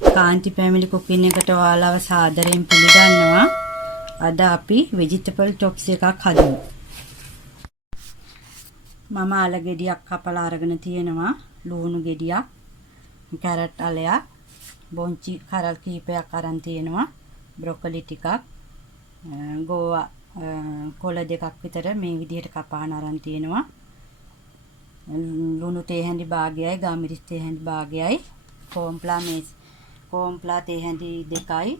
කාන්ති family cooking එකට ඔයාලව සාදරයෙන් පිළිගන්නවා. අද අපි ভেජිටබල් චොප්ස් එකක් හදමු. මම අල ගෙඩියක් කපලා අරගෙන තියෙනවා. ලුණු ගෙඩියක්, කැරට් අලයක්, බොන්චි කරල් කීපයක් අරන් තියෙනවා. බ්‍රොකොලි ටිකක්, ගෝවා කොළ දෙකක් විතර මේ විදිහට කපාන අරන් තියෙනවා. ලුණු තේ හැඳි භාගයයි, ගාමිරිස් තේ හැඳි භාගයයි, කෝම්ප්ලා තේ හැඳි දෙකයි,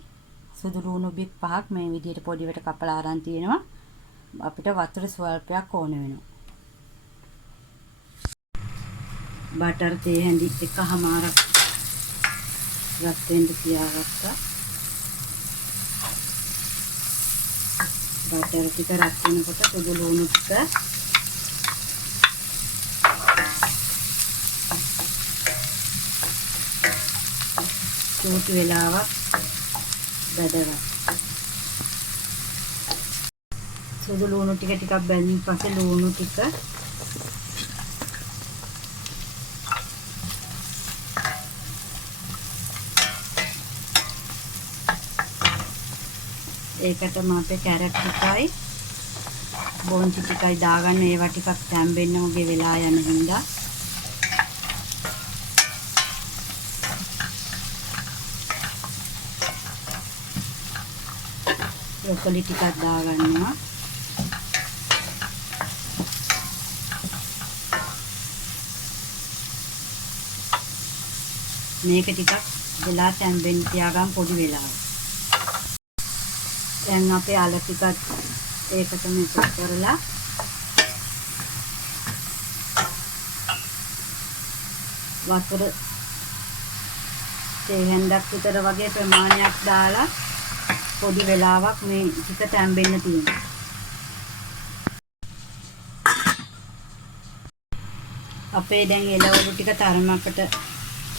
සුදු ලුණු බික් 5ක් මේ විදිහට පොඩිවට කපලා අරන් තියෙනවා. අපිට වතුර ස්වල්පයක් ඕන වෙනවා. බටර් තේ හැඳි එකමාරක් රත් වෙන්න තියාගත්තා. බටර් ටික රත් වෙනකොට සුදු ලුණු ටික චූටි වෙලාවක් බැදගන්න. සුදු ලුණු ටික ටිකක් බැඳින් පස්සේ ලුණු ටික ඒකටම අපේ කැරට් ටිකයි බොන්චි ටිකයි දාගන්න. ඒවා ටිකක් තැම්බෙන්න වගේ වෙලා යන හින්දා බ්‍රොකොලි ටිකක් දාගන්නවා. මේක ටිකක් වෙලා තැම්බෙන්න තියාගන්න පොඩි වෙලාවක්. දැන් අපේ අල ටිකත් ඒකටම එකතු කරලා වතුර තේ හැන්දක් විතර වගේ ප්‍රමාණයක් දාලා පොඩි වෙලාවක් මේ ටික තැම්බෙන්න තියෙනවා. අපේ දැන් එළවලු ටික තරමකට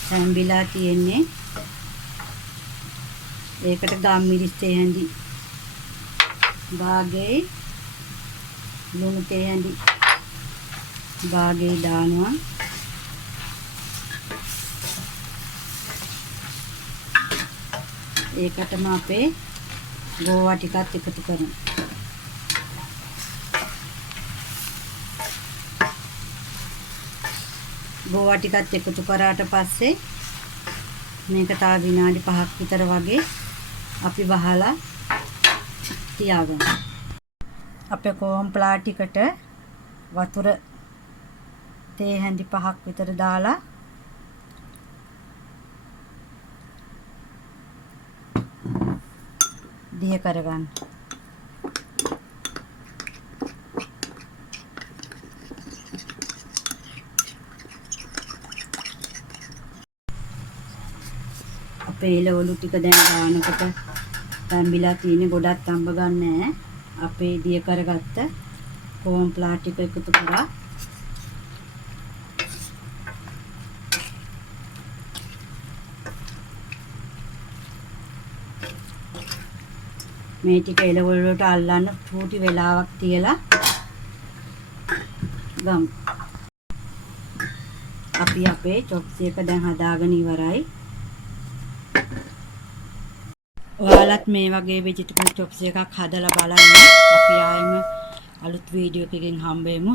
තැම්බිලා තියෙන්නේ. ඒකට ගාමිරිස් තේ හැඳි භාගයයි, ලුණු තේ හැඳි භාගයයි දානවා. ඒකටම අපේ ගෝවා ටිකත් එකතු කරමු. ගෝවා ටිකත් එකතු කරාට පස්සේ මේක තව විනාඩි 5ක් විතර වගේ අපි වහලා තියාගමු. අපේ කෝම්ප්ලා ටිකට වතුර තේ හැඳි 5ක් විතර දාලා දිය කරගන්න. අපේ එළවලු ටික දැන් ගානකට තැම්බිලා තියෙන්නේ. ගොඩක් තඹ ගන්නෑ. අපේ දිය කරගත්ත කෝම්ප්ලා ටික එකතු කරා මේ ටික එළවලු වලට අල්ලන්න චූටි වෙලාවක් තියලා ගමු. අපි අපේ චොප්ස් එක දැන් හදාගෙන ඉවරයි. ඔයාලත් මේ වගේ ভেජිටබල් චොප්ස් එකක් හදලා බලන්න. අපි ආයෙම අලුත් වීඩියෝ එකකින් හම්බ වෙමු.